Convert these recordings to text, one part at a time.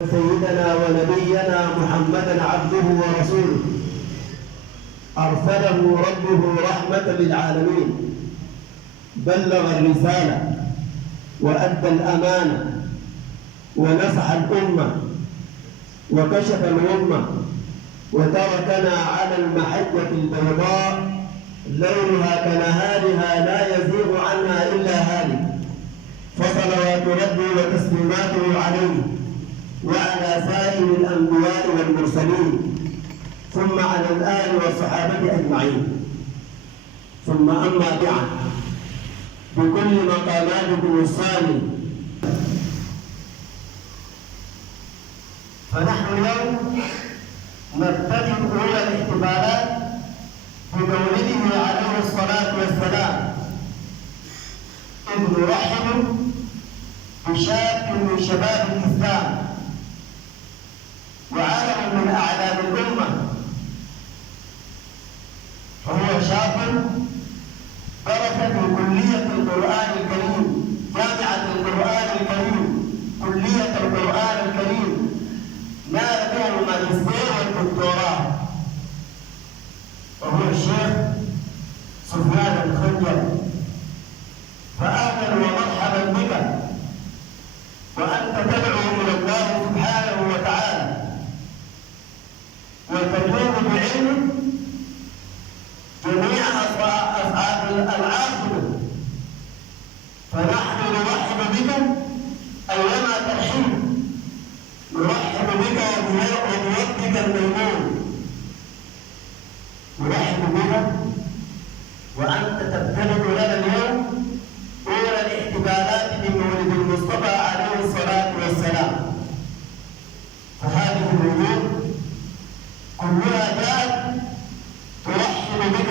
سيدنا ونبينا محمدا عبده ورسوله أرسله ربه رحمة للعالمين، بلغ الرسالة وأدى الأمانة ونصح الأمة وكشف الغمة وتركنا على المحجة البيضاء ليلها كنهارها لا يزيغ عنها إلا هالك، فصلوات ربي وتسليماته عليه وعلى سائر الأنبياء والمرسلين، ثم على الآل والصحابة أجمعين. ثم أما بعد، بكل مقاماتكم الصالح، فنحن اليوم نبتدئ أولى الاحتفالات بمولده عليه الصلاة والسلام، إذ نرحب بشاب من شباب الإسلام وعالم من أعلام الأمة، فهو شاب درس في كلية القرآن الكريم، جامعة القرآن الكريم، كلية القرآن الكريم، نال بها الماجستير والدكتوراه، وهو الشيخ سفيان الخنجر. فأهلا ومرحبا بك، وأنت تدعو إلى الله سبحانه وتعالى وتجوب بعلمك جميع أصحاب العاقبة، فنحن نرحب بك أيما ترحب، نرحب بك وبوفدك الميمون، نرحب بك وأنت تبتدئ لنا اليوم أولى الاحتفالات بمولد المصطفى عليه الصلاة والسلام. فهذه الوجوه كلها جاءت ترحب بك،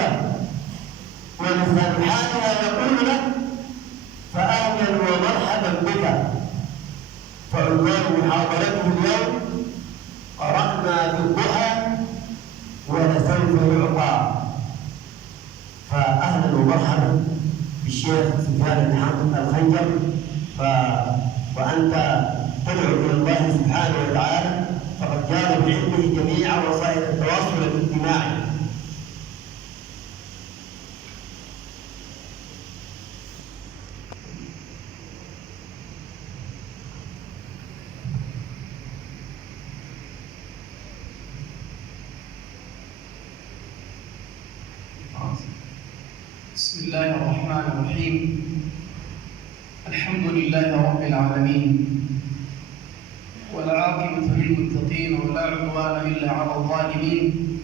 ولسان حالها يقول لك فأهلا ومرحبا بك. فعنوان محاضرته اليوم قرأنا في الضحى ولسوف يعطى. فأهلا ومرحبا بالشيخ سفيان الخنجر، وأنت تدعو إلى الله سبحانه وتعالى، فقد جاء بعلمه جميع وسائل التواصل الاجتماعي. بسم الله الرحمن الرحيم. الحمد لله رب العالمين، والعاقبة للمتقين ولا عدوان إلا على الظالمين،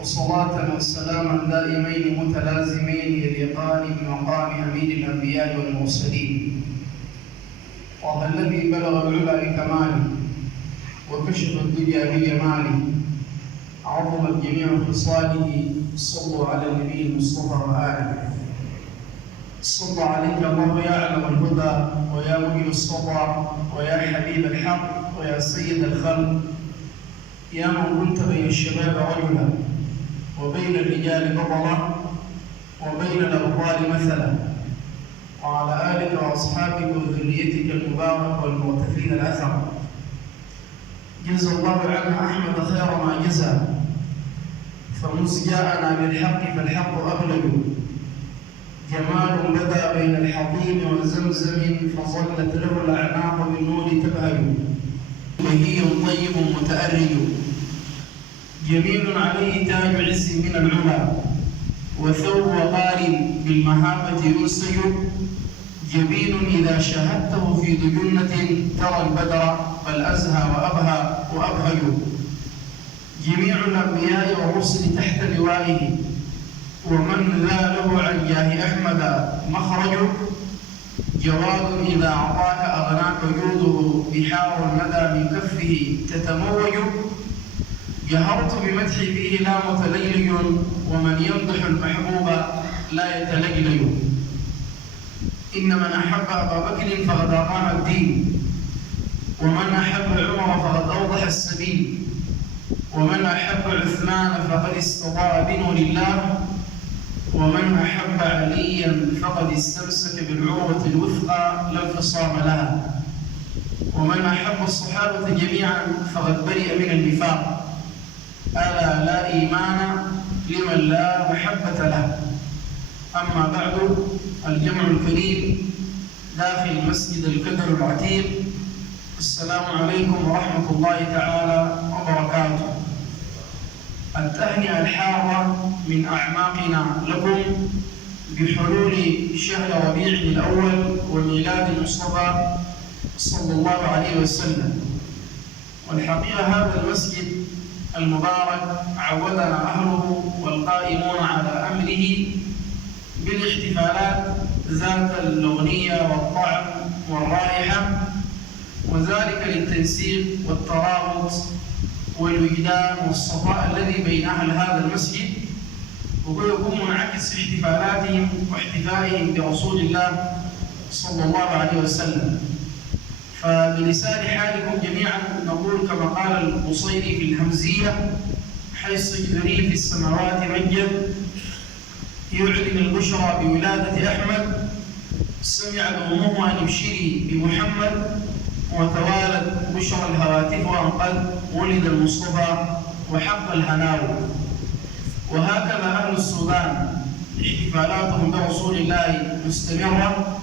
وصلاة وسلاما دائمين متلازمين يليقان بمقام أمين الأنبياء والمرسلين. وهو الذي بلغ العلا بكماله وكشف الدنيا بجماله، عظمت جميع خصاله. صلوا على النبي المصطفى وآله. صلى عليك الله يا علم الهدى ويا مجيب الصدى ويا حبيب الحق ويا سيد الخلق، يا من كنت بين الشباب رجلا وبين الرجال بطلا وبين الأبطال مثلا، وعلى آلك وأصحابك وذريتك المبارك والمعتفين الأثر. جزا الله عنا أحمد خير ما جزى، فمس جاءنا بالحق فالحق أبلغ، جمال بدا بين الحطيم وزمزم فظلت له الأعناق بالنور تبهج، بهي طيب متأرج، جميل عليه تاج عز من العلا، وثوب وقار بالمهابة ينسج، جبين إذا شاهدته في دجنة ترى البدر بل أزهى وأبهج. جميع الأنبياء والرسل تحت لوائه، ومن ذا له عن جاه أحمد مخرج، جواد إذا أعطاك أغناك جوده، بحار الندى من كفه تتموج. جهرت بمدح فيه لا متليلي، ومن يمدح المحبوب لا يتلجلج. إن من أحب أبا بكر فقد أقام الدين، ومن أحب عمر فقد أوضح السبيل، ومن أحب عثمان فقد استضاء بنور الله، ومن أحب عليا فقد استمسك بالعروة الوثقى لا انفصام لها. ومن أحب الصحابة جميعا فقد برئ من النفاق، ألا لا إيمان لمن لا محبة له. أما بعد، الجمع الكريم داخل مسجد القدر العتيق، السلام عليكم ورحمة الله تعالى وبركاته. التهنئة الحارة من أعماقنا لكم بحلول شهر ربيع الأول وميلاد المصطفى صلى الله عليه وسلم. والحقيقة هذا المسجد المبارك عودنا أهله والقائمون على أمره بالاحتفالات ذات اللونية والطعم والرائحة، وذلك للتنسيق والترابط والوجدان والصفاء الذي بين أهل هذا المسجد، وهو يكون منعكس في احتفالاتهم واحتفائهم برسول الله صلى الله عليه وسلم. فبلسان حالكم جميعا نقول كما قال البصيري في الهمزية: حيث جبريل في السماوات مجد يعلن البشرى بولادة أحمد، سمعت أمه أن يبشري بمحمد، وتوالت بشرى الهواتف وأن قد ولد المصطفى وحق الهناوي. وهكذا أهل السودان احتفالاتهم برسول الله مستمرة.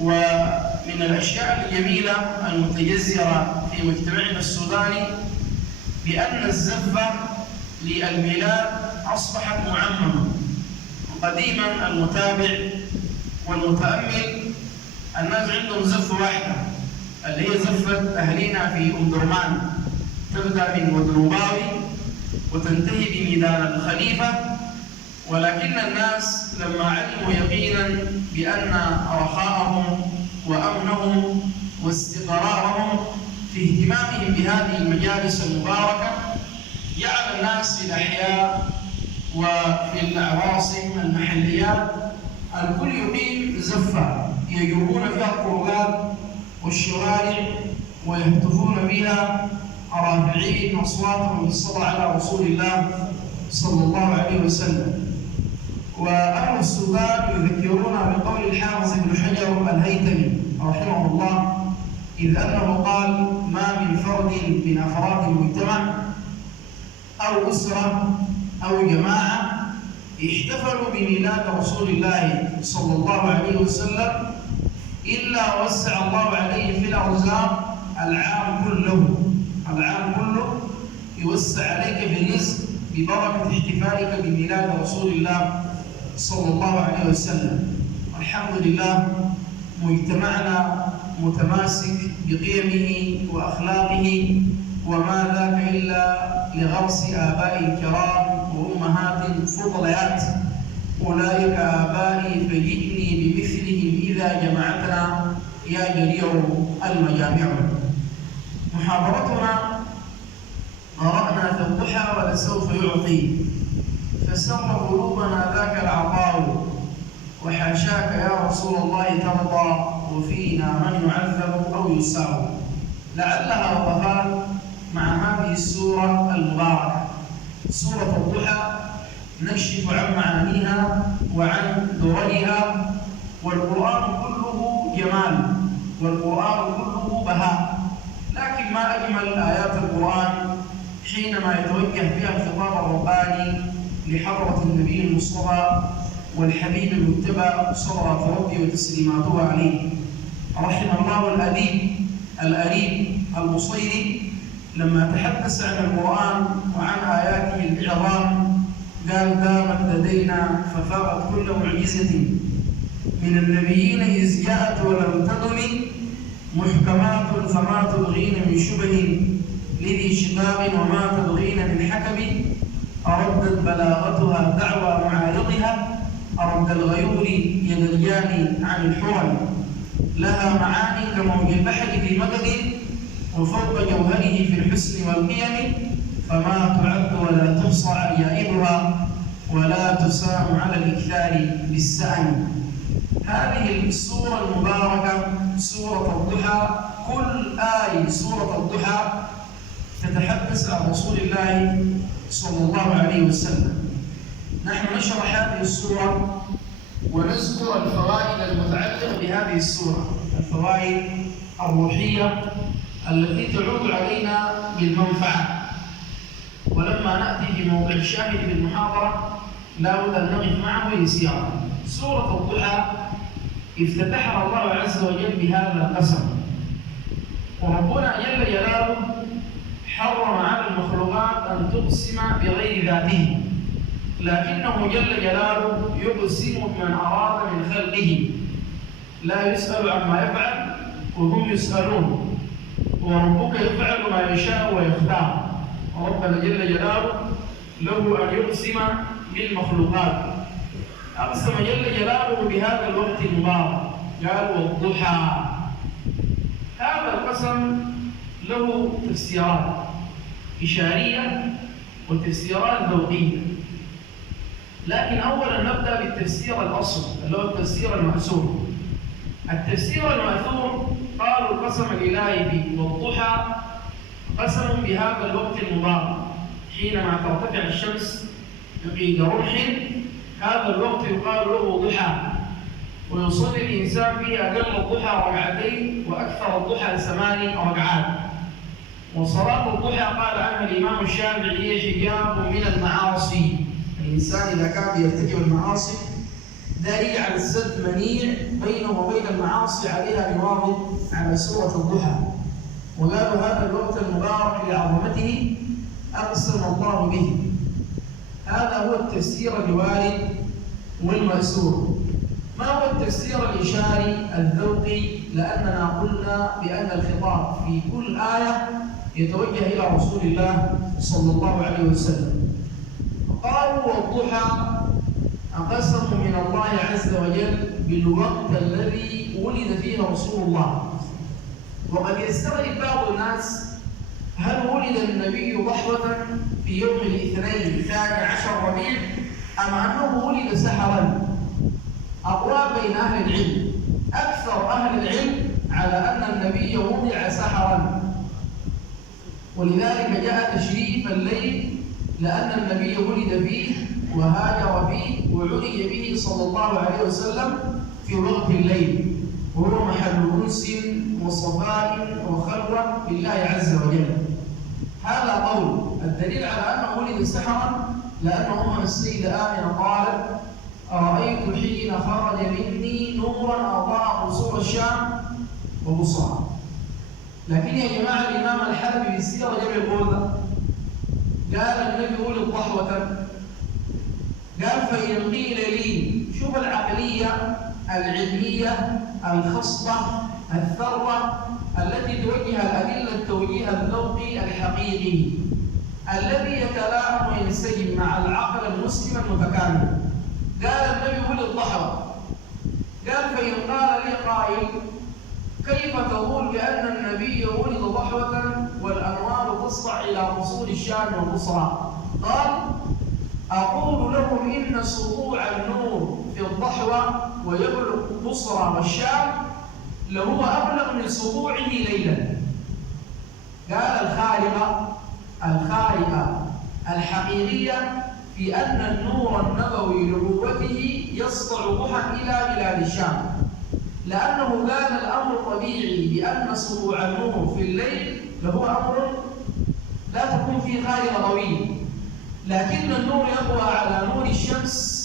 ومن الأشياء الجميلة المتجذرة في مجتمعنا السوداني بأن الزفة للميلاد أصبحت معممة. قديما المتابع والمتأمل الناس عندهم زفة واحدة اللي هي زفة أهلنا في أم درمان، تبدأ من ودروباوي وتنتهي بميدان الخليفة. ولكن الناس لما علموا يقينا بأن رخاءهم وأمنهم واستقرارهم في اهتمامهم بهذه المجالس المباركة، جعل الناس في الأحياء وفي العواصم المحليات الكل يقيم زفة يجوبون فيها الطرقات والشوارع ويهتفون بها رافعين أصواتهم بالصلاة على رسول الله صلى الله عليه وسلم. وأهل السودان يذكرون بقول الحافظ بن حجر الهيثمي رحمه الله، إذ أنه قال: ما من فرد من أفراد المجتمع أو أسرة أو جماعة احتفلوا بميلاد رسول الله صلى الله عليه وسلم إلا وسع الله عليه في الأرزاق العام كله يوسع عليك في الرزق ببركة احتفالك بميلاد رسول الله صلى الله عليه وسلم. الحمد لله مجتمعنا متماسك بقيمه وأخلاقه، وما ذاك إلا لغرس آباء كرام وأمهات فضليات، أولئك آبائي فجئني بمثلهم إذا جمعتنا يا جرير المجامع. محاضرتنا قرأنا في الضحى ولسوف يعطي، فسر قلوبنا ذاك العطاء، وحاشاك يا رسول الله ترضى وفينا من يعذب أو يساوي. لعلها وقفات مع هذه السورة المباركة، سورة الضحى، نكشف عن معانيها وعن دررها. والقرآن كله جمال، والقرآن كله بهاء، لكن ما أجمل آيات القرآن حينما يتوجه فيها الخطاب الرباني لحضرة النبي المصطفى والحبيب المتبع صلوات ربي وتسليماته عليه. رحم الله الأديب البصيري لما تحدث عن القرآن وعن آياته العظام قال: دامت لدينا ففاقت كل معجزة من النبيين إذ جاءت ولم تدم، محكمات فما تبغين من شبه لذي شقاق وما تبغين من حكم، أردت بلاغتها دعوى معارضها، أرد الغيور يد الجاني عن الحرم، لها معاني كموج البحر في مدد، وفوق جوهره في الحسن والقيم، فما تعد ولا تحصى عجائبها، ولا تسام على الإكثار بالسأم. هذه السورة المباركة سورة الضحى، كل آية سورة الضحى تتحدث عن رسول الله صلى الله عليه وسلم. نحن نشرح هذه السورة ونذكر الفوائد المتعلقة بهذه السورة، الفوائد الروحية التي تعود علينا بالمنفعة. ولما نأتي في موضع الشاهد بالمحاضرة لا بد أن نقف معه يسيرا. سورة الضحى افتتحها الله عز وجل بهذا القسم، وربنا جل جلاله حرم على المخلوقات أن تقسم بغير ذاته، لكنه جل جلاله يقسم بمن أراد من خلقه، لا يسأل عما يفعل وهم يسألون، وربك يفعل ما يشاء ويختار. وربنا جل جلاله له أن يقسم بالمخلوقات. أقسم جل جلاله بهذا الوقت المبارك، قال والضحى. هذا القسم له تفسيرات إشارية وتفسيرات ذوقية، لكن أولا نبدأ بالتفسير الأصل اللي هو التفسير المأثور. التفسير المأثور قالوا القسم الإلهي به والضحى قسم بهذا الوقت المبارك حينما ترتفع الشمس بقيد رمح، هذا الوقت يقال له ضحى، ويصلي الإنسان فيه أقل الضحى ركعتين وأكثر الضحى 8 ركعات. وصلاة الضحى قال عنها الإمام الشافعي هي حجاب من المعاصي. الإنسان إذا كان يرتكب المعاصي ده يجعل السد منيع بينه وبين المعاصي عليها يواظب على سورة الضحى. وقالوا هذا الوقت المبارك لعظمته أقسم الله به. هذا هو التفسير الوارد والمأثور. ما هو التفسير الإشاري الذوقي؟ لأننا قلنا بأن الخطاب في كل آية يتوجه إلى رسول الله صلى الله عليه وسلم. قالوا والضحى قسم من الله عز وجل بالوقت الذي ولد فيه رسول الله. وقد يستغرب بعض الناس هل ولد النبي ضحوة في يوم الاثنين 12 ربيع أم أنه ولد سحرا؟ أقوال بين أهل العلم. أكثر أهل العلم على أن النبي وضع سحرا، ولذلك جاء تشريف الليل لأن النبي ولد فيه وهاجر فيه وعري به صلى الله عليه وسلم في وقت الليل، وهو محل أنس وصفاء وخلوة لله عز وجل. هذا قول. الدليل على أنه ولد سحرا لأن أم السيدة آمنة قالت أرأيت حين خرج مني نورا أضاء قصور الشام وبصرى. لكن يا جماعة الإمام الحلبي بالسيرة جاب القول قال النبي ولد ضحوة. قال فإن قيل لي شوف العقلية العلمية الخصبة الثروة التي توجه الأدلة التوجيه الذوقي الحقيقي الذي يتلائم وينسجم مع العقل المسلم المتكامل. قال النبي ولد ضحوة. قال فإن قال لي قائل كيف تقول بأن النبي ولد ضحوة والأنوار تصدع إلى قصور الشام والبصرى؟ قال أقول لهم إن سطوع النور في الضحوة ويبلغ بصرى والشام لهو أبلغ من سطوعه ليلا. قال الخارقة الحقيقية في أن النور النبوي لقوته يسطع ضحى إلى بلاد الشام، لأنه كان الأمر طبيعي بأن سطوع النور في الليل لهو أمر لا تكون فيه خارقة قوية، لكن النور يقوى على نور الشمس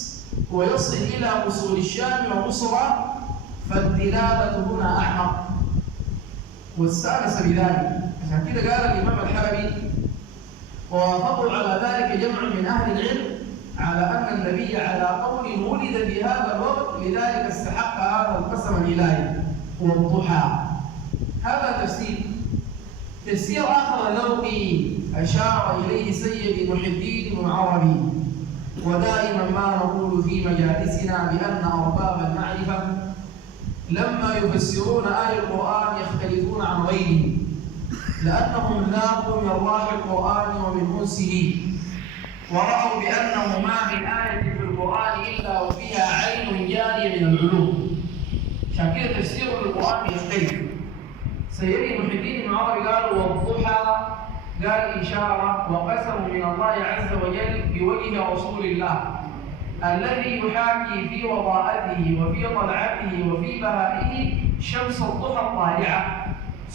ويصل إلى قصور الشام وبصرى، فالدلالة هنا أعمق. واستأنس بذلك. عشان كده قال الإمام الحلبي ووافقوا على ذلك جمع من أهل العلم على أن النبي على قول ولد في هذا الوقت، لذلك استحق هذا القسم الإلهي والضحى. هذا تفسير آخر ذوقي أشار إليه سيدي محي الدين بن عربي. ودائما ما نقول في مجالسنا بأن أرباب المعرفة لما يفسرون آية القرآن يختلفون عن غيره، لأنهم ذاقوا من راح القرآن ومن أنسه، ورأوا بأنه ما من آية في القرآن إلا وفيها عين جارية من العلوم. عشان كده تفسير القرآن يختلف. سيدي محي الدين بن عربي قال والضحى قال إشارة وقسم من الله عز وجل بوجه رسول الله الذي يحاكي في وضاءته وفي طلعته وفي بهائه شمس الضحى الطالعة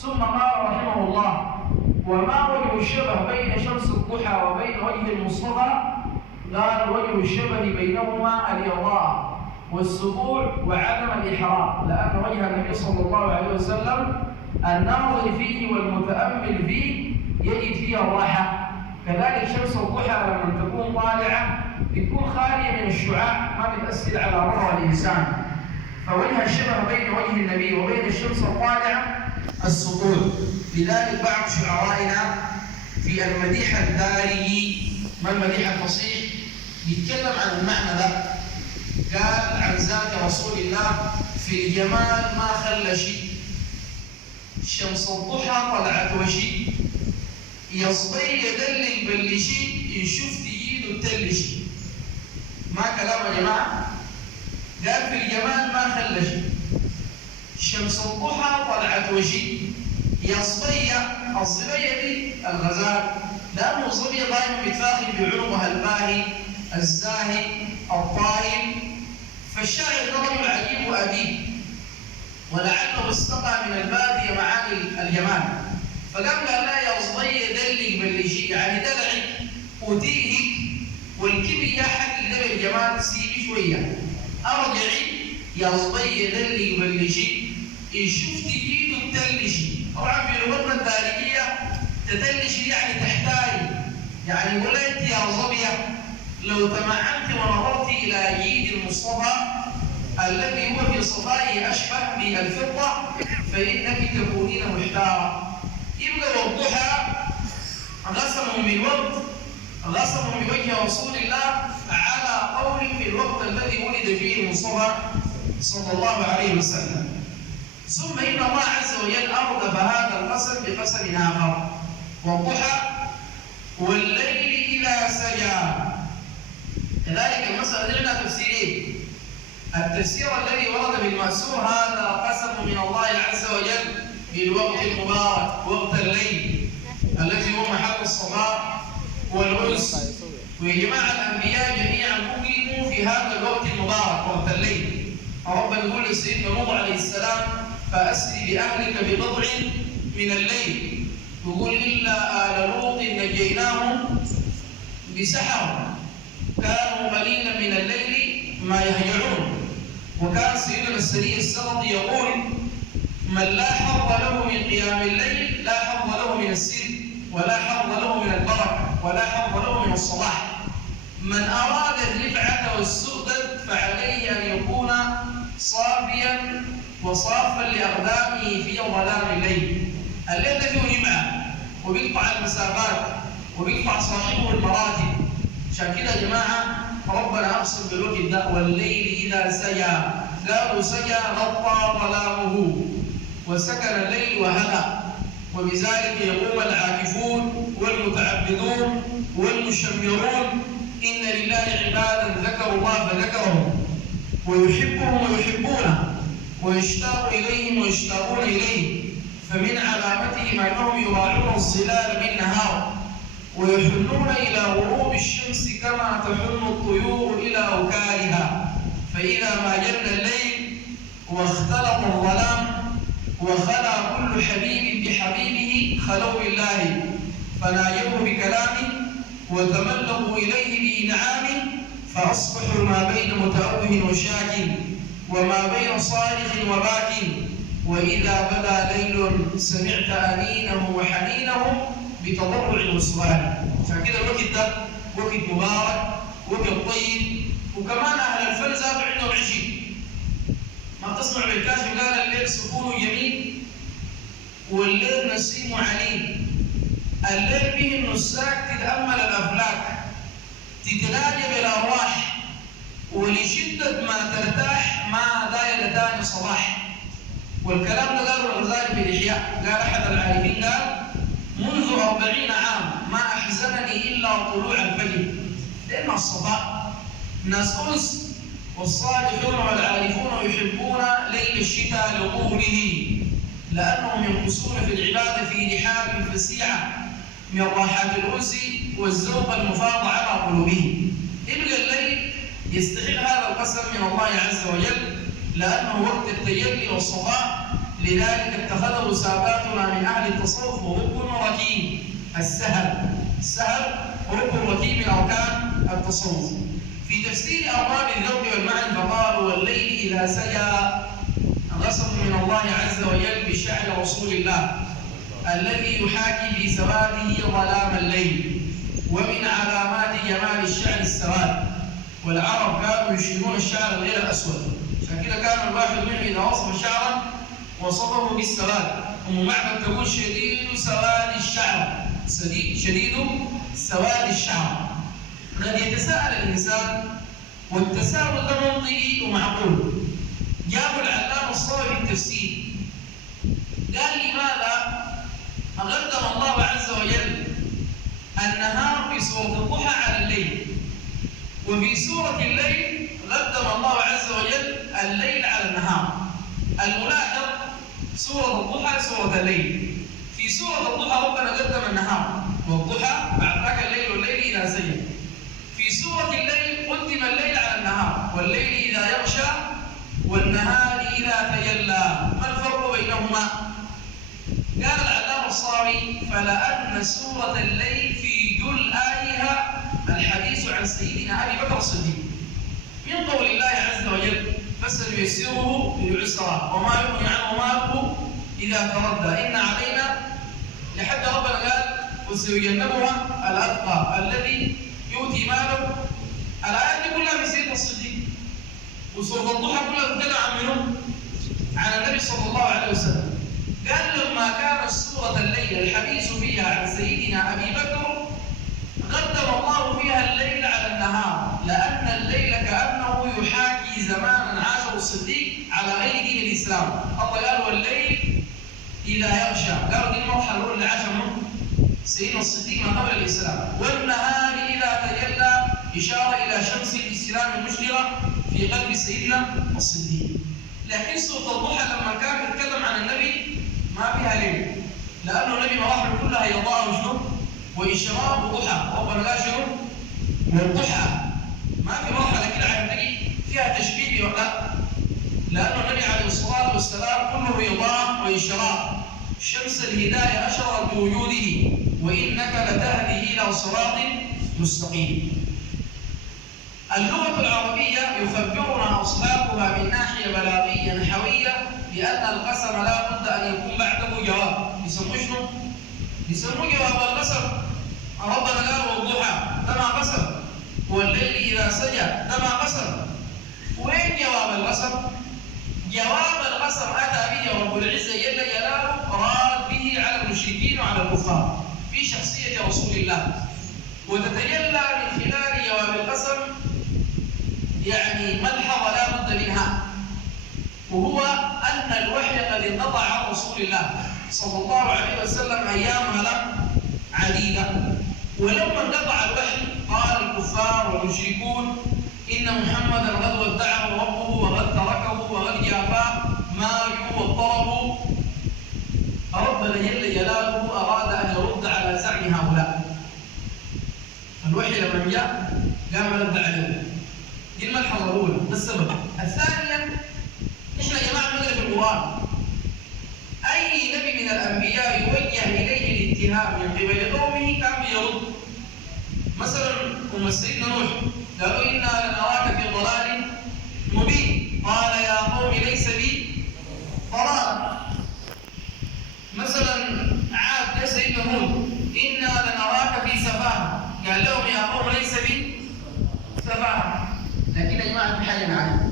ثم قال رحمه الله: وما وجه الشبه بين شمس الضحى وبين وجه المصطفى؟ قال: وجه الشبه بينهما الإرضاء والسطوع وعدم الإحرام، لأن وجه النبي صلى الله عليه وسلم الناظر فيه والمتأمل فيه يجد فيه الراحة. كذلك شمس الضحى لما تكون طالعة بتكون خالية من الشعاع، ما بتأثر على روح الإنسان. فوجه الشبه بين وجه النبي وبين الشمس الطالعة السطوع. لذلك بعض شعرائنا في المديح الداري، ما المديح الفصيح، بيتكلم عن المعنى ده. قال عن ذات رسول الله: في الجمال ما خلى شيء، شمس الضحى طلعت وشي، يصبي يدلل بالشي، إن شفت ايده تلشي. ما كلام يا جماعه؟ قال في الجمال ما خلى شيء، شمس الضحى طلعت وشي، يصبي. الصبيه دي الغزال، لانه الصبيه دائما بتفاخر بعنقها الباهي الزاهي الطاهر. فالشاعر ده رجل عجيب واديب، ولعله استقى من الباديه معاني الجمال، فقام قال: لا يا صبي دلق بالشيء، يعني دلعك وديهك والكبرياء حق ده بالجمال، سيبي شويه، ارجعي يا صبي دلق بالشيء، ان شفت ايده تلشي. طبعا في لغتنا الدارجيه تدلشي يعني تحتاج، يعني يقول لها: انت يا صبيه لو تمعنت ونظرت الى جيد المصطفى الذي هو في صفائه اشبه بالفضه فانك تكونين محتاره. يبقى والضحى غسلهم بالوقت، غسلهم بوجه رسول الله على قول في الوقت الذي ولد فيه المصطفى صلى الله عليه وسلم. ثم ان الله عز وجل اردف هذا القسم بقسم اخر: والضحى والليل اذا سجى. كذلك المسألة لنا تفسيرين. التفسير الذي ورد بالمأسور: هذا قسم من الله عز وجل بالوقت المبارك، وقت الليل الذي هو محل الصلاة والأنس. ويا جماعة الأنبياء جميعا أكرموا في هذا الوقت المبارك، وقت الليل. ربنا يقول لسيدنا نوح عليه السلام: فأسر بأهلك ببضع من الليل. يقول: إلا آل لوط نجيناهم بسحر كانوا قليلا من الليل ما يهجعون. وكان سيدنا السري السرطي يقول: من لا حظ له من قيام الليل لا حظ له من السر، ولا حظ له من البركه، ولا حظ له من الصلاح. من اراد الرفعه والسؤدد فعليه ان يكون صافيا وصافا لاقدامه في ظلام الليل. الليل فيه نمعه وبيقطع المسافات وبيقطع صاحبه المراتب. عشان كده يا جماعه ربنا اقسم بالوقت ده: والليل اذا سجى. قالوا سجى غطى ظلامه وسكن الليل وهدى. وبذلك يقوم العاكفون والمتعبدون والمشمرون: ان لله عبادا ذكروا الله فذكرهم، ويحبهم ويحبونه، ويشتاق اليهم ويشتاقون اليه. فمن علامتهم انهم يراعون الظلال بالنهار، ويحنون إلى غروب الشمس كما تحن الطيور إلى أوكارها. فإذا ما جن الليل واختلط الظلام وخلا كل حبيب بحبيبه خلوا بالله، فناجوه بكلامه وتملقوا إليه بإنعامه، فأصبحوا ما بين متأوه وشاك، وما بين صارخ وباك. وإذا بدا ليل سمعت أنينه وحنينه بتضرع وسؤال. عشان كده الوقت ده وقت مبارك، وقت طيب. وكمان اهل الفن ذاته عندهم عشي. ما بتسمع بالكاشف قال: الليل سكون جميل والليل نسيم عليل. الليل به النساك تتامل الافلاك، تتناجى بالارواح، ولشده ما ترتاح ما داير تاني صباح. والكلام ده قاله الغزالي في الاحياء. قال احد العارفين: قال: منذ 40 عام ما أحزنني إلا طلوع الفجر. لأن الصفاء ناس أنس، والصالحون والعارفون يحبون ليل الشتاء لطوله، لأنهم ينقصون في العبادة في رحاب فسيعة من راحات الأنس والذوق المفاض على قلوبهم. يبقى الليل يستحق هذا القسم من الله عز وجل، لأنه وقت التجلي والصفاء لذلك اتخذه ساداتنا من أهل التصوف وركن ركين. السهل ركن ركين من أركان التصوف. في تفسير أرباب الذوق والمعنى فقالوا: والليل إذا سجى غصب من الله عز وجل بشعر رسول الله الذي يحاكي في سواده ظلام الليل، ومن علامات جمال الشعر السواد. والعرب كانوا يشيرون الشعر غير الأسود، عشان كده كان الواحد منهم إذا وصف شعرا وصفه بالسواد. أم معبد تقول: شديد سواد الشعر، شديد سواد الشعر. قد يتساءل الإنسان، والتساؤل ده منطقي ومعقول. جابوا العلامة الصاوي في التفسير قال: لماذا قدم الله عز وجل النهار في سورة الضحى على الليل، وفي سورة الليل قدم الله عز وجل الليل على النهار؟ الملاحظ سورة الضحى سورة الليل. في سورة الضحى ربنا قدم النهار والضحى بعد ذاك الليل والليل إذا سجى. في سورة الليل قدم الليل على النهار، والليل إذا يغشى والنهار إذا تجلى. ما الفرق بينهما؟ قال العلامة الصاوي: فلأن سورة الليل في جل آيها الحديث عن سيدنا أبي بكر الصديق، من قول الله عز وجل: فسنيسره للعسرى وما يغني عنه ماله إذا تردى إن علينا، لحد ربنا قال: وسيجنبها الأتقى الذي يؤتي ماله. الآيات دي كلها في سيدنا الصديق، وسورة الضحى كلها تتكلم عن منه؟ عن النبي صلى الله عليه وسلم. قال: لما كانت سورة الليل الحديث فيها عن سيدنا أبي بكر قدم الله فيها الليل على النهار، لأن الليل كأنه يحاكي زمانا عاشه الصديق على غير دين الإسلام. الله قال: والليل إذا يغشى. قالوا دي المرحلة الأولى اللي عاشها سيدنا الصديق ما قبل الإسلام. والنهار إذا تجلى إشارة إلى شمس الإسلام المشرقة في قلب سيدنا الصديق. لكن سورة الضحى لما كان يتكلم عن النبي ما فيها ليل، لأنه النبي مراحله كلها هي ضاء وشنو وإشراق وضحى. ربنا قال شنو؟ والضحى. ما في مرحلة كده عندي فيها تشبيه ولا، لأنه النبي عليه الصلاة والسلام كله إضاءة وإشراق. شمس الهداية أشرقت بوجوده، وإنك لتهدي إلى صراط مستقيم. اللغة العربية يخبرنا أصحابها من ناحية بلاغية نحوية بأن القسم لا بد أن يكون بعده جواب. يسموه شنو؟ يسموه جواب القسم. ربنا قال: والضحى، ده ما قسم. والليل إذا سجى، ده ما قسم. وين جواب القسم؟ جواب القسم أتى به رب العزة جل جلاله، راد به على المشركين وعلى الكفار في شخصية رسول الله. وتتجلى من خلال جواب القسم يعني ملحظة لا بد منها، وهو أن الوحي قد انقطع عن رسول الله صلى الله عليه وسلم أيام عديدة. ولما انقطع الوحي قال الكفار والمشركون: إن محمدا قد ودعه ربه وقد تركه وقد جافاه ماجوا واضطربوا. ربنا جل جلاله أراد أن يرد على زعم هؤلاء. الوحي لما جاء قام رد عليه. دي الملحظة الأولى، ده السبب. الثانية، إحنا يا جماعة بنقرأ في القرآن أي نبي من الأنبياء يوجه إليه الاتهام من قبل قومه كان بيرد. مثلا سيدنا نوح قالوا: إنا لنراك في ضلال مبين، قال: يا قوم ليس بي ضلال. مثلا عاد سيدنا هود: إنا لنراك في سفاهة، قال لهم: يا قوم ليس بي سفاهة. لكن يا جماعة في حاجة معايا،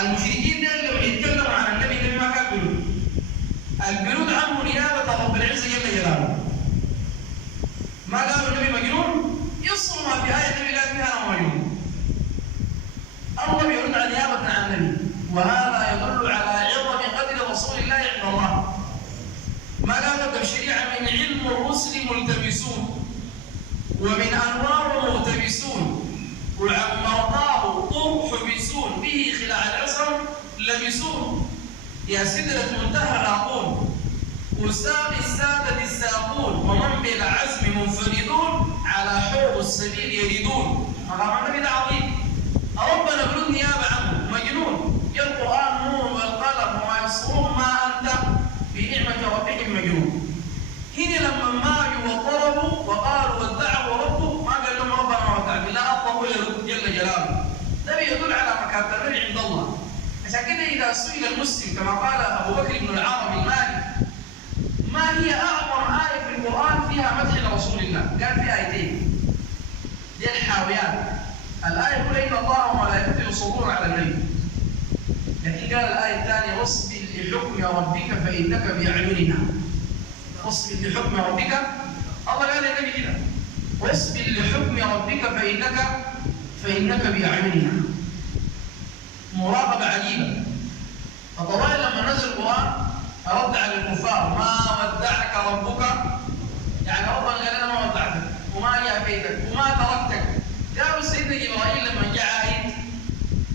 المشركين دول لما يتكلموا عن النبي ما كان البرود عنه نيابة رب العزة جل جلاله. ما قالوا النبي مجنون، يصلوا ما في آية النبي قال فيها أنا مجنون. الله بيرد عن نيابة عن النبي، وهذا يدل على عظم قدر رسول الله عند الله. ما قال الشريعة من علم الرسل ملتبسون، ومن أنوار ملتبسون، وعن مرضاه حبسون، به خلاع العصر لبسون. يا سدرة منتهى العقول، وساق السادة الساقون، ومن بالعزم منفردون، على حوض السبيل يريدون. مقام النبي ده عظيم. ربنا بيقول نيابة عنه مجنون. يا القرآن نور والقلم وما يسطرون هنا لما ماجوا وطلبوا وقالوا وادعوا ربه ما قال لهم ربنا ما ودعنا، لا الله جل جلاله. ده بيدل على مكانة الرجع عند الله. عشان كده إذا سئل المسلم كما قال أبو بكر بن العربي المالكي ما هي أعظم آية في القرآن فيها مدح لرسول الله؟ قال في آيتين دي الحاويات. الآية الأولى إن الله وملائكته يصلون على النبي، لكن قال الآية الثانية واصبر لحكم ربك فإنك بأعيننا. واصبر لحكم ربك، الله قال للنبي كده واصبر لحكم ربك فإنك بأعيننا. مراقبة عجيبة. فطوال لما نزل القرآن رد على الكفار ما ودعك ربك، يعني ربنا قال لنا ما ودعتك وما جافيتك وما تركتك. قالوا سيدنا جبرائيل لما جاء عيد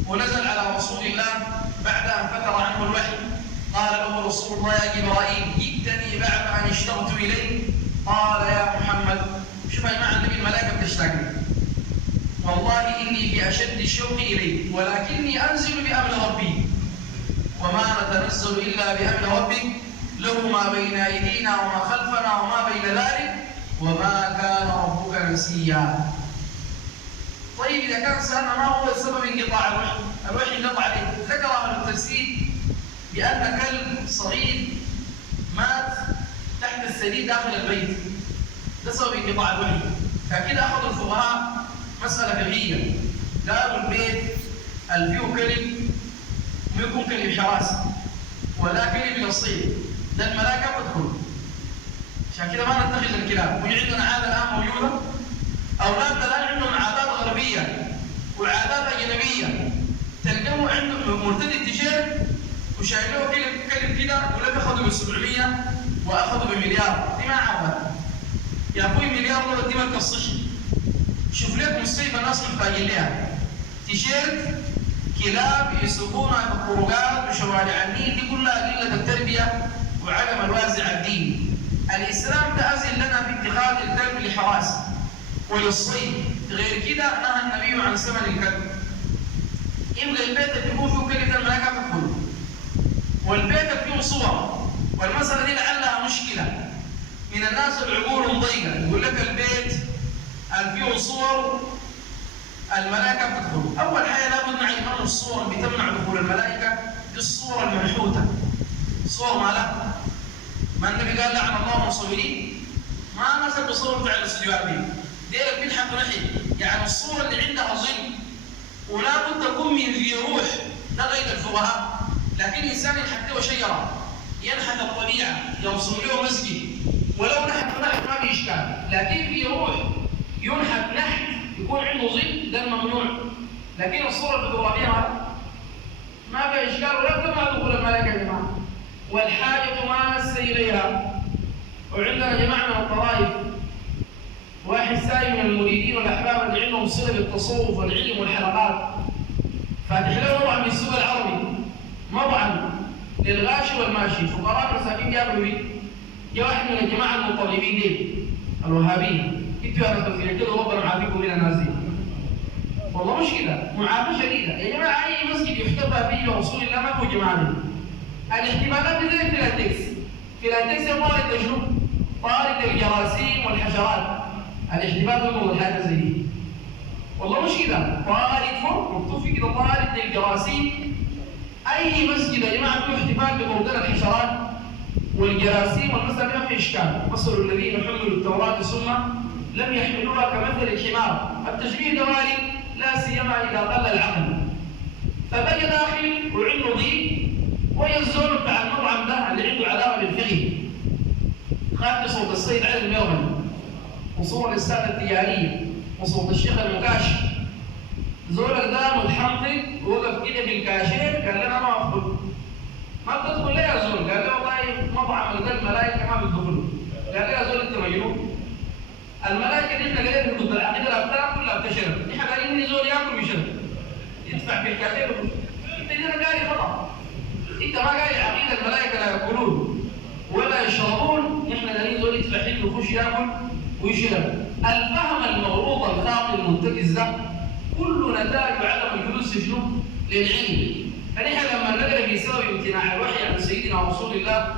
ونزل على رسول الله بعد أن فتر عنه الوحي قال له رسول الله يا جبرائيل جئتني بعد أن اشتقت إليك. قال يا محمد، شوف يا جماعة النبي الملائكة بتشتاق لي، والله إني في أشد الشوق إليك ولكني أنزل بأمر ربي وما نتنزل إلا بأمر ربك له ما بين أيدينا وما خلفنا وما بين ذلك وما كان ربك نسيا. طيب إذا كان سألنا ما هو سبب انقطاع الوحي انقطع عليه، ذكر أهل التفسير بأن كلب صغير مات تحت السرير داخل البيت، ده سبب انقطاع الوحي. فكده أخذوا الفقهاء مسألة فقهية، قالوا البيت اللي فيه كلب ما يكون كلب حراسة ولا كلب للصيد، ده الملائكة بتدخل. عشان كده ما نتخذ الكلاب. وعندنا عادة الآن موجودة، أولادنا الآن عندهم عادات غربية وعادات أجنبية. تلقوه عنده مرتدي التيشيرت وشايلوه كلب كده ولك أخذوا ب700 وأخذوا بمليار. دي ما عرفت يا أخوي، مليار دولار دي ما تقصش. شوف لك مصيبة الناس محتاجين لها تيشيرت كلاب يسوقونها في الطرقات وشوارع النيل، دي كلها قلة التربية وعدم الوازع الديني. الإسلام تأذن لنا في اتخاذ الكلب لحراسة وللصيد، غير كده نهى النبي عن ثمن الكلب. يبقى البيت اللي يكون فيه كلب الملائكة تدخل، والبيت اللي فيه صور. والمسألة دي لعلها مشكلة من الناس العقول ضيقة، يقول لك البيت اللي فيه صور الملائكة تدخل. أول حاجة لابد نعرف أن الصور اللي بتمنع دخول الملائكة دي الصور المنحوتة، صور مالها. ما النبي قال لعن الله المصورين، ما مثل بصور بتاع الاستديوهات دي بينحتوا نحي، يعني الصورة اللي عندها ظل ولا بد تكون من ذي روح، ده غير الفقهاء. لكن إنسان ينحت له شجرة، ينحت الطبيعة، يرسم له مسجد، ولو نحت ما في إشكال، لكن في روح ينحت نحت يكون عنده ظل، ده الممنوع. لكن الصورة الفوتوغرافية ما في إشكال، ولا بد ما تدخل الملائكة يا جماعة، والحاجة ماسة إليها. وعندنا جماعة من الطرائف واحد ساي من المريدين والأحباب اللي عندهم صلة بالتصوف والعلم والحلقات، فاتح له مطعم في السوق العربي، مطعم للغاشي والماشي، فقراء مساكين بياكلوا فيه. جاء واحد من الجماعة المطالبين دي الوهابيين، انتوا يا رجال كده ربنا معافيكم من الناس دي. والله مش كده، معافاة شديدة يا جماعة. أي مسجد يحتفى فيه رسول الله ما هو جماعة دي. الاحتفالات دي زي فيلاتكس طارد الجنوب، طارد الجراثيم والحشرات. الاحتفال بالموضوع حاجه زي دي، والله مش كده، طارد فوق مكتوب فيه كده طارد الجراثيم. اي مسجد يا جماعه فيه احتفال بموضوع الحشرات والجراثيم والمسألة ما في اشكال. مثل الذين حملوا التوراه ثم لم يحملوها كمثل الحمار، التشبيه ده وارد لا سيما اذا قل العقل. فبقى داخل وعنده ضيق، ويزول بتاع المطعم ده اللي عنده علاقه بالفقه خد صوت السيد علي الميومي وصور السادة التجارية وصوت الشيخ المكاشي. زولك ده متحمق ووقف كده في الكاشير قال لنا ما أدخل. ما بتدخل ليه يا زول؟ قال له والله مطعم الملائكة ما بتدخل. قال له يا زول أنت مجنون؟ الملائكة دي احنا قاعدين في العقيدة الأبطال كلها بتشرب، احنا قاعدين من زول ياكل ويشرب يدفع في الكاشير. أنت هنا قاعد خطأ، أنت ما قاعد عقيدة الملائكة لا يأكلون ولا يشربون، احنا قاعدين زول يدفع حلو ويخش ياكل ويشرب. الفهم المغلوط الخاطئ المنتكس ده كله نتائج عدم الجلوس في شنو؟ للعلم. فنحن لما نقرا في سبب امتناع الوحي عن سيدنا رسول الله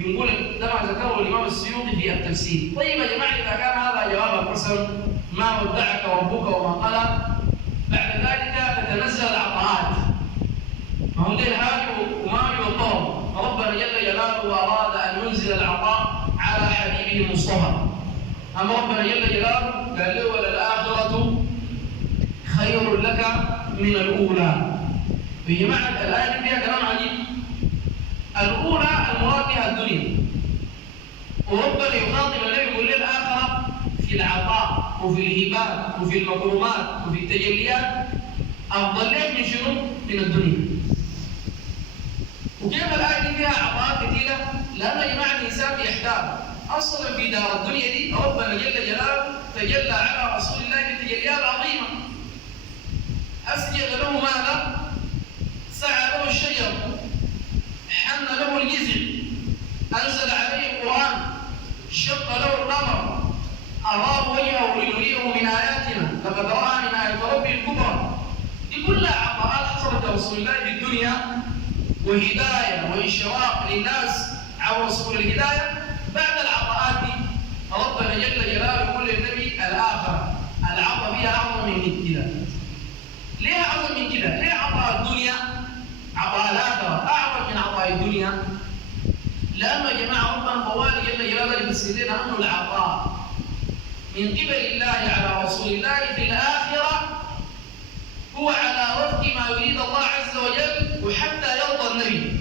بنقول ده ما ذكره الإمام السيوطي في التفسير. طيب يا جماعة إذا كان هذا جواب القسم ما ودعك ربك وما قلى، بعد ذلك تتنزل العطاءات. ما هو الليل هادي وما يطول، ربنا جل جلاله أراد أن ينزل العطاء على حبيبه المصطفى. أما ربنا جل جلاله قال له وللآخرة خير لك من الأولى. يا جماعة الآية فيها كلام عجيب. الأولى المراد بها الدنيا، وربنا يخاطب النبي يقول له الآخرة في العطاء وفي الهبات وفي المكرمات وفي التجليات أفضل لك من شنو؟ من الدنيا. وكيف الآية دي فيها عطاءات كثيرة؟ لأن يا جماعة الإنسان يحتاج أصلا في دار الدنيا دي ربنا جل جلاله تجلى على رسول الله بتجليات عظيمة. أسجد له ماذا؟ سعى له الشجر، حن له الجذع، أنزل عليه القرآن، شق له القمر، أراه وجهه لنريه من آياتنا، لقد رأى من آيات ربه الكبرى. دي كلها عطاءات حصلت لرسول الله في الدنيا، وهداية وإشراق للناس عبر سبل الهداية. بعد العطاءات دي ربنا جل جلاله يقول للنبي الآخرة العطاء فيها أعظم من كده. ليه أعظم من كده؟ ليه عطاء الدنيا؟ عطاء الآخرة أعظم من عطاء الدنيا؟ لأن يا جماعة ربنا طوالي جل جلاله يفسر لنا أنه العطاء من قبل الله على رسول الله في الآخرة هو على وفق ما يريد الله عز وجل وحتى يرضى النبي.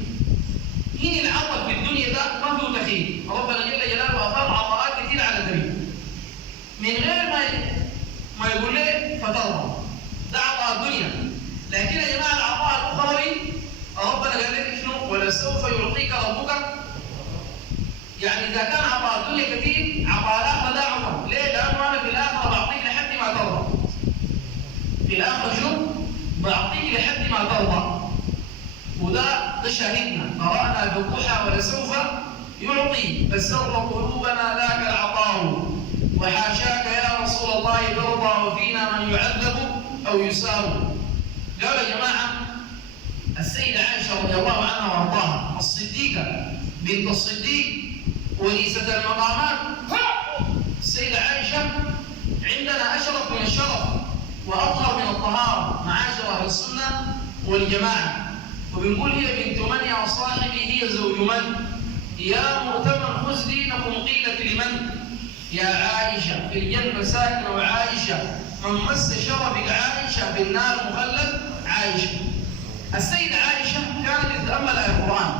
هنا العطاء في الدنيا ده ما فيه تخيل، ربنا جل جلاله أفاض عطاءات كثير على النبي من غير ما يقول له فترضى. ده عطاء الدنيا. لكن يا جماعة العطاء الأخروي ربنا قال لك شنو؟ ولسوف يعطيك ربك. يعني إذا كان عطاء الدنيا كثير عطاء الآخرة لا عمر. ليه؟ لأنه أنا في الآخرة بعطيك لحد ما ترضى. في الآخرة شنو؟ بعطيك لحد ما ترضى. وده شاهدنا قرأنا في الضحى ولسوف يعطي فسر قلوبنا ذاك العطاء وحاشاك يا رسول الله ترضى وفينا من يعذب أو يساوي. قال يا جماعة السيدة عائشة رضي الله عنها وارضاها الصديقة بنت الصديق وليسة المقامات، السيدة عائشة عندنا أشرف من الشرف وأطهر من الطهارة معاشر أهل السنة والجماعة. وبنقول هي بنت من يا صاحبي؟ هي زوج من؟ يا مؤتمن خذ دينكم قيلت لمن؟ يا عائشة في الجنة ساكنة وعائشة من مس شرفك عائشة في النار مخلد عائشة. السيدة عائشة كانت تتأمل آية القرآن،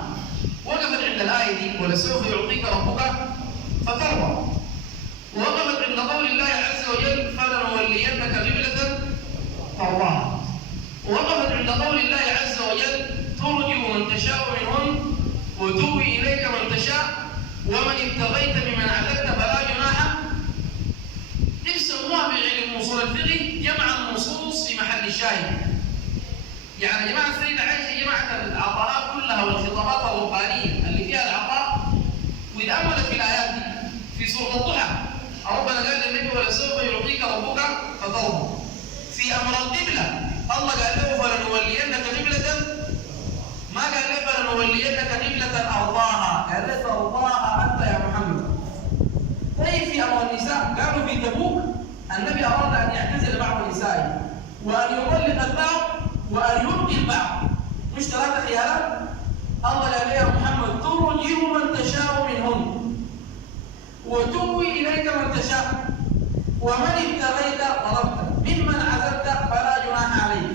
وقفت عند الآية دي ولسوف يعطيك ربك فترضى، وقفت عند قول الله عز وجل فلنولينك قبلة ترضاها، وقفت عند قول الله عز وجل ترجي من تشاء منهن وتوي إليك من تشاء ومن ابتغيت ممن عددت فلا جناح. يسموها بعلم اصول الفقه جمع النصوص في محل الشاهد. يعني يا جماعه السيده عائشه جمعت العطاءات كلها والخطابات الربانيه اللي فيها العطاء وتاملت في الايات دي. في سوره الضحى ربنا قال للنبي ولسوف يعطيك ربك فترضى. في امر القبله الله قال له فلنولينك قبله، ما قال له فلنولينك قبله ارضاها، قال له ترضاها انت يا محمد. طيب في امر النساء قالوا في تبوك النبي اراد ان يعتزل بعض نسائه وان يطلق البعض وان يبقي البعض، مش ثلاثه خيارات. الله قال يا محمد ترجي من تشاء منهن وتؤوي اليك من تشاء ومن ابتغيت طلبت ممن عزلت فلا جناح عليك.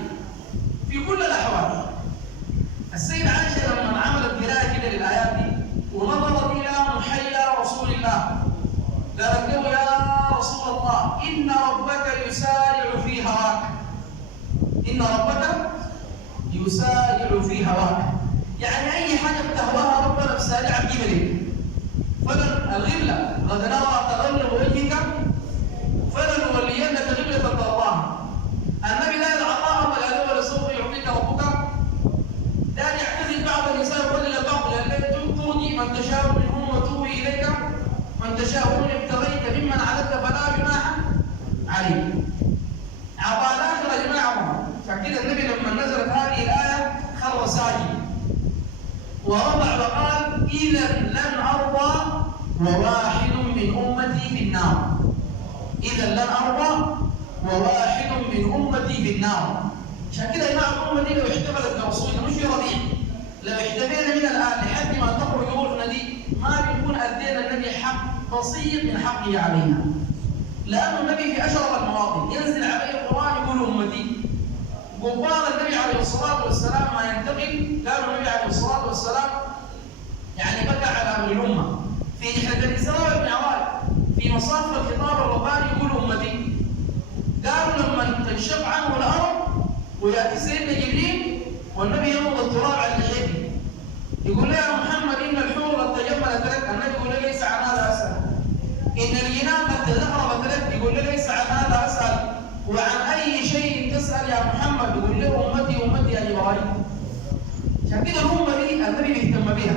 في كل الاحوال السيده عائشه لما عملت قراءه كده للايات دي ونظرت الى محيا رسول الله قالت له يا رسول الله إن ربك يسارع في هواك، إن ربك يسارع في هواك، يعني أي حاجة بتهواها ربنا بسارع بجبلك. فلن الغبلة قد نرى تغلب وجهك فلنولينك غبلة ترضاها. النبي لا العطاء الله قال له ولسوف يعطيك ربك. لا يعتزل بعض النساء يقلل البعض لأن ترجي من تشاء منهم وتؤوي إليك من تشاء ومن ابتغيت ممن عددت فلا جناح عليك. عطاء الآخرة يا جماعة. فكده النبي لما نزلت هذه الآية خر ساجد ورفع وقال إذا لن أرضى وواحد من أمتي في النار. إذا لن أرضى وواحد من أمتي في النار. عشان كده يا جماعة الأمة دي لو احتفلت برسولنا مش في ربيع، لو احتفلنا من الآن لحد ما تخرج روحنا دي ما بنكون أدينا النبي حق بسيط من حقه علينا. لأن النبي في أشرف المواطن ينزل عليه القرآن يقول أمتي. قبال النبي عليه الصلاة والسلام ما ينتقل قالوا النبي عليه الصلاة والسلام يعني بكى على أمر الأمة. في إحدى الإسراء والمعراج في مصاف الخطاب الرباني يقول أمتي. قالوا لما تنشق عنه الأرض ويأتي سيدنا جبريل والنبي ينض التراب على لحيته يقول له يا محمد إن الحور قد تجملت لك. النبي يقول له ليس عن هذا أسأل. إن الجنان قد تزخرفت لك. يقول له ليس عن هذا أسأل. وعن أي شيء تسأل يا محمد؟ يقول له أمتي أمتي يا إبراهيم. عشان كده الأمة دي النبي بيهتم بها،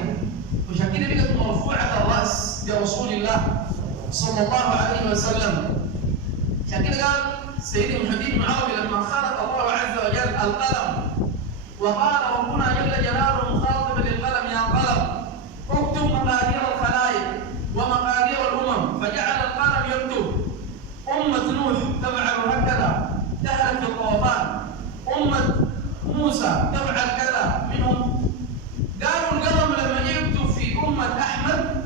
وعشان كده بقت مرفوعة الرأس برسول الله صلى الله عليه وسلم. عشان كده قال سيدي محمد بن عربي لما خلق الله عز وجل القلم وقال ربنا جل جلاله مخاطبا للقلم يا قلم اكتب مقادير الخلائق ومقادير الأمم، فجعل القلم يكتب. أمة نوح تفعل هكذا تهلك في الطوفان، أمة موسى تفعل كذا منهم. قالوا القلم لما يكتب في أمة أحمد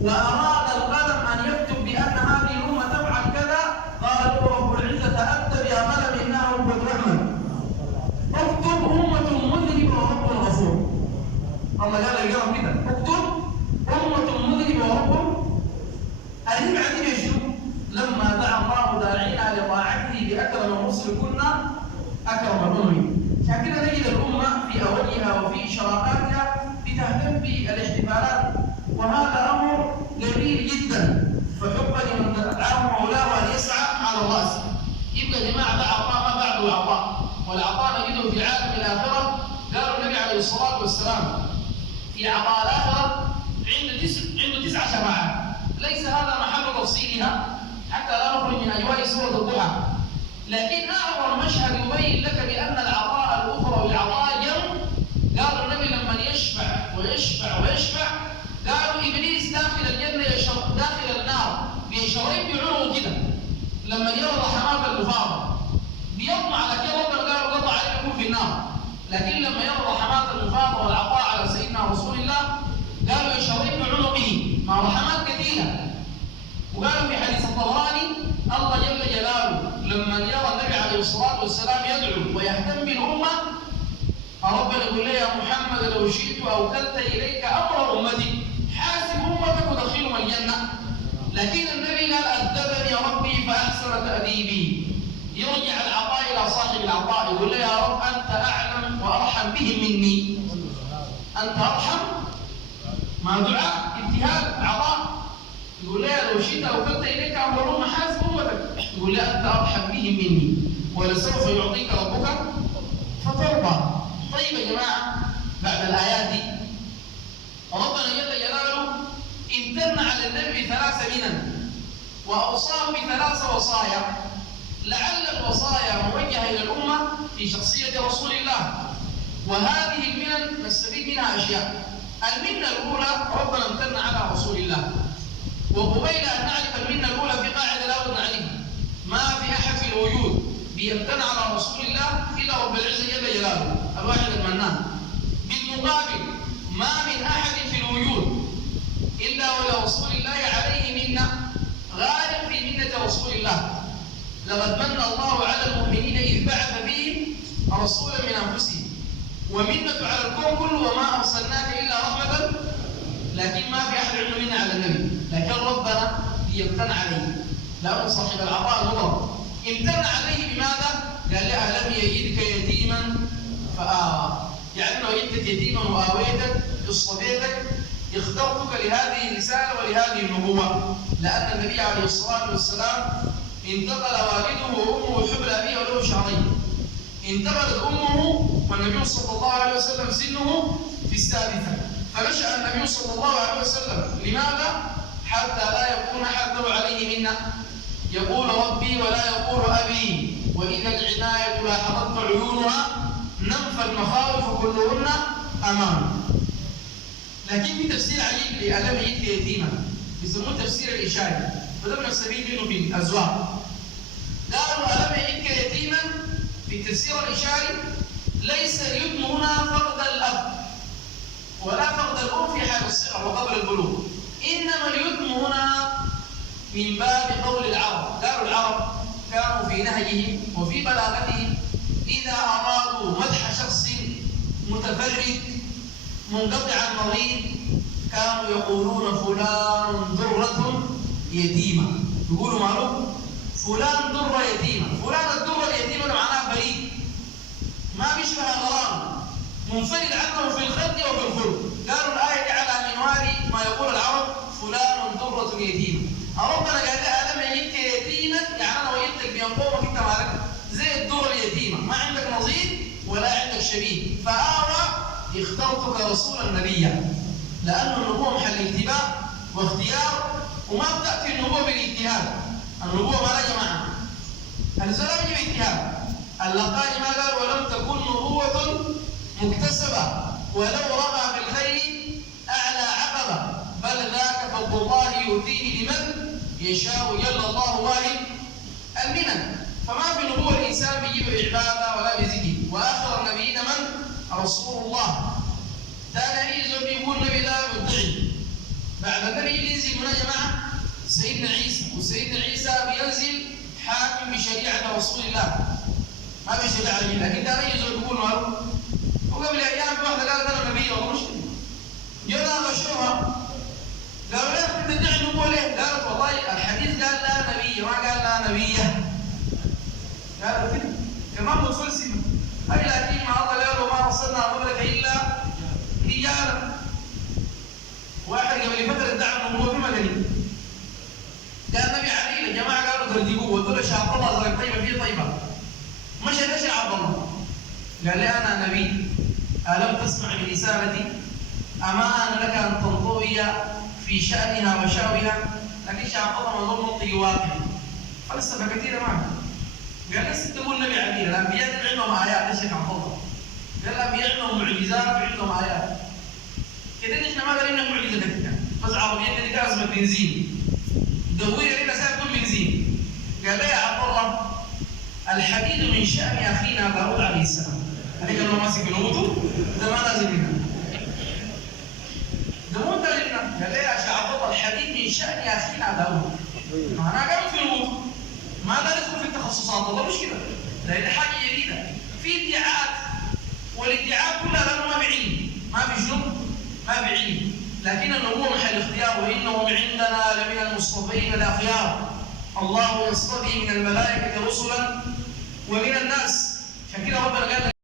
وأراد القلم أن يكتب بأن هذه الأمة تفعل كذا قال له رب العزة أكتب يا قلم إنه قد رحمة. اكتب أمة مذنبة ورب غفور. الله قال القلم كده اكتب أمة مذنبة ورب. أهل عديد يشوف لما دعا الله داعينا لطاعته بأكرم الرسل كنا أكرم الأمم. عشان كده نجد الأمة في أولها وفي إشراقاتها بتهتم بالاحتفالات، وهذا أمر جميل جدا. فحبا لمن دعاه مولاه أن يسعى على الرأس. يبقى يا جماعة عطاء ما بعده عطاء، والعطاء نجده في عالم الآخرة. قالوا النبي عليه الصلاة والسلام في عطاء الآخرة عنده 9 شفاعات. ليس هذا محل تفصيلها حتى لا نخرج من أجواء سورة الضحى، لكن أعظم مشهد يبين لك بأن العطاء الأخروي عطاء جم. قالوا النبي لما يشفع ويشفع ويشفع قالوا إبليس داخل الجنة داخل النار بيشرب بعروه كده لما يرى رحمات المفاضة بيطمع على كده. قالوا قطع عليه يكون في النار، لكن لما يرى رحمات المفاضة والعطاء على سيدنا رسول الله قالوا يشرب بعنقه مع رحمات كثيرة. وقالوا في حديث الطبراني الله جل جلاله لما يرى النبي عليه الصلاة والسلام يدعو ويهتم بالأمة ربنا يقول لي يا محمد لو شئت أوكلت إليك أمر أمتي حاسب أمتك ودخلهم الجنة. لكن النبي قال أدبني ربي فأحسن تأديبي. يرجع العطاء إلى صاحب العطاء يقول لي يا رب أنت أعلم وأرحم بهم مني. أنت أرحم ما دعاء ابتهال عطاء. يقول لي لو شئت أوكلت إليك أمر أمة حاسب أمتك. يقول لي أنت أرحم بهم مني ولسوف يعطيك ربك فترضى. طيب يا جماعة بعد الآيات دي ربنا جل جلاله امتن على النبي ب3 منن وأوصاه ب3 وصايا. لعل الوصايا موجهة إلى الأمة في شخصية رسول الله، وهذه المنن نستفيد منها أشياء. المنة الأولى ربنا امتن على رسول الله، وقبيل أن نعرف المنة الأولى في قاعدة لا بد نعرفها. ما في أحد في الوجود بيمتن على رسول الله إلا رب العزة جل جلاله الواحد المنان. بالمقابل ما من أحد في الوجود إلا ولرسول الله عليه منة غالب في منة رسول الله. لقد من الله على المؤمنين إذ بعث فيهم رسولا من أنفسهم ومنة على الكون كله وما أرسلناك إلا رحمة. لكن ما في أحد عنده منة على النبي، لكن ربنا يمتن عليه لأنه صاحب العطاء المطلق. امتن عليه بماذا؟ قال له ألم يجدك يتيما فآوى. يعني لو وجدتك يتيما وآويتك اصطفيتك اخترتك لهذه الرسالة ولهذه النبوة. لأن النبي عليه الصلاة والسلام انتقل والده وأمه حبل أبيه وله شهرين. انتقلت أمه والنبي صلى الله عليه وسلم سنه في السادسة، فنشأ النبي صلى الله عليه وسلم. لماذا؟ حتى لا يكون أحد له عليه منا يقول ربي ولا يقول أبي، وإذا العناية لاحظت عيونها ننفى المخاوف كلهن أمام. لكن في تفسير عجيب لألم يجد يتيما. بيسموه تفسير الإشاري، وده بنستفيد منه في الأزواج. قالوا ألم يجدك يتيما في التفسير الإشاري ليس اليتم هنا فقد الأب ولا فقد الأم في حال الصغر وقبل البلوغ، إنما اليتم هنا من باب قول العرب. قالوا العرب كانوا في نهجهم وفي بلاغتهم إذا أرادوا مدح شخص متفرد منقطع النظير كانوا يقولون فلان درة يتيمة. يقولوا معروف فلان درة يتيمة، فلان الدرة اليتيمة معناها فريد ما بيشبه غرام منفرد عنه في الخد وفي الخلق. قالوا الآية دي على منوال ما يقول العرب فلان درة يتيمة. ربنا قال لها ألم يجدك يتيما، يعني أنا وجدتك بينقومك أنت مالك زي الدرة اليتيمة، ما عندك نظير ولا عندك شبيه، فآوى اخترتك رسولا نبيا، لأن النبوة محل اتباع واختيار، وما بتأتي النبوة بالاجتهاد. النبوة ما لا جماعة الزلام يجي باجتهاد. اللقاء ما قال ولم تكن نبوة مكتسبة ولو رمى بالخير أعلى عقبة، بل ذاك فضل الله يؤتيه لمن يشاء جل الله واهب المنن. فما في نبوة الإنسان بيجيب بعبادة ولا بذكر. وآخر النبيين من؟ رسول الله. ثاني يزول بيقول نبي لا مدعي. بعد النبي ينزل من يا جماعة سيدنا عيسى، وسيدنا عيسى بينزل حاكم بشريعة رسول الله ما بشريعة عليه، لكن ثاني يزول بيقول معروف. وقبل أيام في واحدة قالت أنا نبي والله مش جانا غشوها قالوا لها أنت تدعي النبوة ليه؟ قالت والله الحديث قال لا نبي ما قال لا نبية. قالوا كده كمان متفلسفة. أي لكن مع الله قالوا ما وصلنا قبلك إلا رجالا. واحد قبل فترة ادعى النبوة في مدني قال النبي علي الجماعة قالوا ترجيبوه وقالوا له عبد الله زرق طيبة فيه طيبة. مشى ليش عبد الله؟ قال لي أنا نبي ألم تسمع برسالتي؟ أما أنا لك أن تنطوي في شأنها وشاوها. لكن عبد الله ما ظل منطقي واقع فلسفة كثيرة معه. قال لسه تقول النبي علي الأنبياء عندهم آيات. ليش يا عبد الله؟ قال الأنبياء عندهم معجزات وعندهم آيات. كده نحن ما قالنا معجزة كثيرة بس عربية اللي كازمة بنزين دوري لنا ساعة كل بنزين. قال لي يا عبد الله الحديد من شأن أخينا داود عليه السلام. هذيك لو ماسك نوته ده ما لازم لنا ده مو لنا. قال لي يا عبد الله الحديد من شأن أخينا داود. أنا قاعد في نوته ما ندخل في التخصصات والله مش كده، لأن حاجة جديدة في ادعاءات، والادعاء كلها لأنه ما بعلم ما بجنب ما بعلم، لكن النبوة محل اختيار. وإنه عندنا لمن المصطفين الأخيار، الله يصطفي من الملائكة رسلا ومن الناس. عشان كده ربنا قال